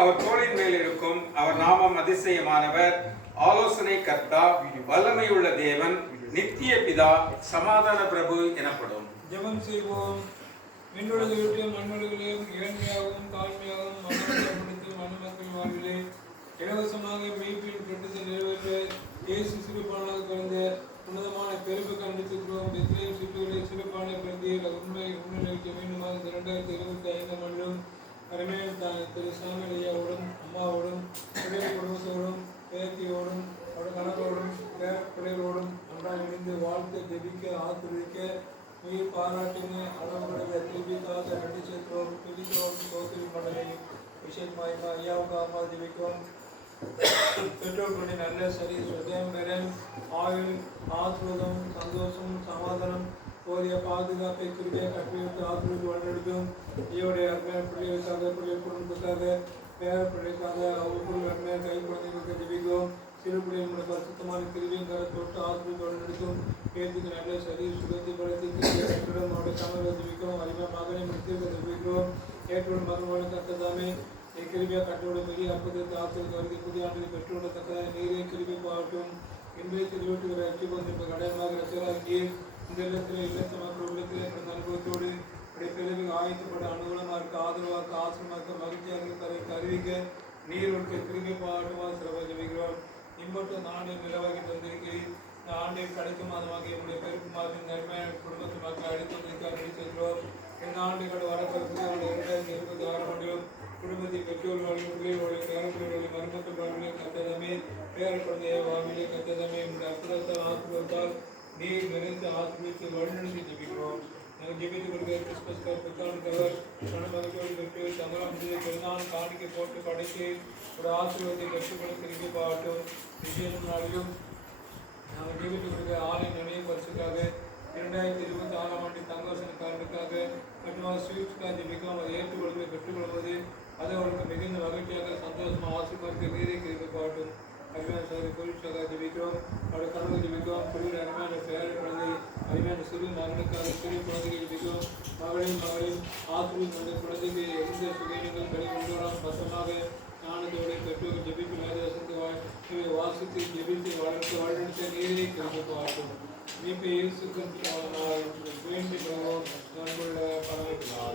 அவர் தோளின் மேல் இருக்கும். அவர் நாமம் அதிசயமானவர், ஆலோசனை கர்த்தா, வல்லமையுள்ள தேவன், நித்திய பிதா, சமாதான பிரபு எனப்படும். ஜெபம் செய்வோம். விண்ணுலகிலும் மண்ணுலகிலும் ஏழ்மையாகவும் தாழ்மையாகவும் மனப்படுத்தி மணமக்கள் வாழ்விலே இலவசமாக மீட்பின் திட்டத்தை நிறைவேற்ற இயேசு சிறுபானாக பிறந்த உன்னதமான பெருமை கண்டித்துக்கிறோம். பெத்லேயம் சிறுவர்களை சிறுபானை பிறந்த உண்மை உண்மைக்கு மீண்டுமாக 2025 ஆண்டிலும் அருமையான திரு சாமியல் ஐயாவோடும் அம்மாவோடும் குடும்பத்தோடும் பேத்தியோடும் அவருடைய கணவரோடும் பிள்ளைகளோடும் ஒன்றாக இணைந்து வாழ்த்து ஜெபிக்க ஆசிர்வதிக்க உயிர் பாராட்டின அளவுகளை திருப்பிக்காக நன்றி சேர்க்கிறோம். துதிக்கிறோம், சோதரி மண்டலை விஷயமாக ஐயாவுக்கு அம்மா ஜெபிக்கிறோம். பெற்றோர்களுடைய நல்ல சரி சுதயம் பெற ஆயுள் ஆசிர்வாதம் சந்தோஷம் சமாதானம் போதிய பாதுகாப்பை குறிக்க கட்டிவிட்டு ஆசிரியர் வழிநடத்தும். ஐயோடைய அருமையான பிள்ளைகளுக்காக பிள்ளைகள் குடும்பத்துக்காக பேர பிள்ளைக்காக அவருக்குள் அருமையான கை குழந்தைகளுக்கு ஜெபிக்கிறோம். சிறு பிள்ளைகளுடைய பரிசுத்தமான கிருவியும் கரை தொட்டு ஆசிரியர் வழிநடத்தும். பேத்துக்கு நல்ல சரி சுகத்தை படுத்தி கட்டிடம் அவருடைய கணவரை ஜெபிக்கிறோம். அருமையான மகனை முடித்திருக்க ஜெபிக்கிறோம். ஏற்றோடு மகனோடு கத்ததாமே கிருபியா கட்டோட பெரிய அப்பதற்கு ஆசிரியர் வருகை புதிய ஆண்டுக்கு பெற்றோட தக்கதாக நீரே கிருபி பாட்டும் இன்றைய திருவட்டுகிற அச்சு கொண்டிருப்ப கடமாக ரசராகிய இந்த இல்லத்தில் இல்லத்த மக்கள் உள்ளத்தில் என்ற அனுபவத்தோடு பிறகு ஆயத்தப்பட அனுகூலமாக இருக்க ஆதரவாக ஆசிரமாக மகிழ்ச்சியாக அறிவிக்க நீர் உட்க கிருபி பாட்டுமாக சிறப்பாக ஜெபிக்கிறோம். இம்பட்ட ஆண்டை நிலவாகி தந்திருக்கிறேன். இந்த ஆண்டை கிடைக்கும் மாதமாக என்னுடைய பெருக்குமாக நன்மையான குடும்பத்து மக்கள் அழைத்ததற்காக நடித்திருக்கிறோம். இந்த ஆண்டுகள் வரப்போது அவருடைய 2026 ஆண்டிலும் குடும்பத்தை பெற்றோர்களுடைய பிள்ளைகளுடைய பேரப்பிள்ளைகளுடைய மருமக்கள் வாழ்விலே கத்ததமே பேர குழந்தைய வாழ்விலே கத்ததமே உங்களுடைய அற்புதத்தால் ஆசீர்வாதத்தால் நீர் நிறைந்து ஆசீர்வதித்து வழிநடத்தி ஜெபிக்கிறோம். நாங்கள் ஜெபித்துக் கொள்கிற கிறிஸ்மஸ் புத்தாண்டுக்கவர் மனமகிழ்ச்சியோடு பெற்று தங்கலாம் முடிய பெருநாள் காணிக்கை போட்டு படைத்து ஒரு ஆசீர்வாதத்தை பெற்றுக்கொள்ள திரும்பி பாட்டும். விசேஷம் நாளிலும் நாங்கள் ஜெபித்துக் கொள்கிற ஆலை நினைவு பரிசுக்காக 2026 ஆண்டு தங்கவசனக்காரனுக்காக மற்றும் ஸ்வீட்ஸ்க்காக ஜெபிக்கும். அதை ஏற்றுக்கொள்வதை பெற்றுக்கொள்வது அதை அவருக்கு மிகுந்த மகிழ்ச்சியாக சந்தோஷமாக ஆசீர்வாதத்தை நீரை கிருபை பாட்டும். அருமையான சாரி குறிப்பாக ஜெபிக்கிறோம். அவருடைய கடவுளை ஜெபிக்கிறோம். பிள்ளைகள் அருமையான பேர குழந்தை அருமையான சிறு மகனுக்காக சிறு குழந்தைகள் ஜெபிக்கிறோம். மகளையும் ஆசிரியர் அந்த குழந்தைக்கு எந்த சுகீனங்கள் கடை கொண்டு வராமல் பசமாக ஞானத்தோடு பெற்றோர்கள் ஜெபிப்பு மேதவசத்தை வாசித்து ஜெபித்து வளர்த்து வழிநடத்த நீரை கிருபை பாட்டும். மீட்பை இயேசுவின் வேண்டி நம்முடைய பரவாயில்லை.